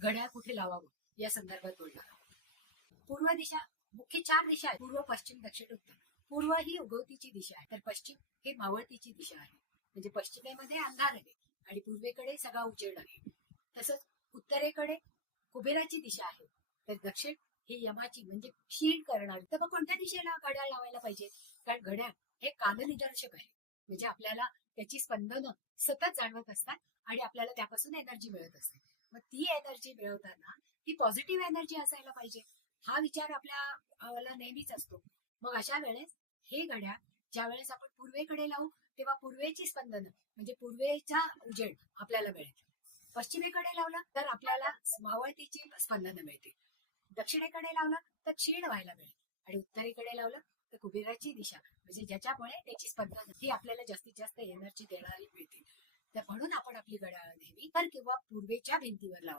घड्याळ कुठे लावावं या संदर्भात बोलणार आहोत. पूर्व दिशा मुख्य 4 दिशा आहेत: पूर्व, पश्चिम, दक्षिण, उत्तर. पूर्व ही उगवतीची दिशा आहे, तर पश्चिम हे मावळतीची दिशा आहे. म्हणजे पश्चिमेमध्ये अंधार आहे आणि पूर्वेकडे सगळा उजेड आहे. तसंच उत्तरेकडे कुबेराची दिशा आहे, तर दक्षिण ही यमाची म्हणजे क्षीण करणारी. तर मग कोणत्या दिशेला घड्याळ लावायला पाहिजे? कारण घड्याळ हे कालनिदर्शक आहे, म्हणजे आपल्याला त्याची स्पंदनं सतत जाणवत असतात आणि आपल्याला त्यापासून एनर्जी मिळत असते. मग ती एनर्जी मिळवताना ती पॉझिटिव्ह एनर्जी असायला पाहिजे, हा विचार आपल्याला नेहमीच असतो. मग अशा वेळेस हे घड्याळ ज्या वेळेस आपण पूर्वेकडे लावू तेव्हा पूर्वेची स्पंदनं म्हणजे पूर्वेचा उजेड आपल्याला मिळेल. पश्चिमेकडे लावलं तर आपल्याला मावळतीची स्पंदनं मिळतील. दक्षिणेकडे लावलं तर क्षीण व्हायला मिळेल आणि उत्तरेकडे लावलं तर कुबेराची दिशा म्हणजे ज्याच्यामुळे त्याची स्पंदनं ही आपल्याला जास्तीत जास्त एनर्जी देणारी मिळतील. तर म्हणून आपण आपली घड्याळ नेहमी उत्तर किंवा पूर्वेच्या भिंतीवर लावतो.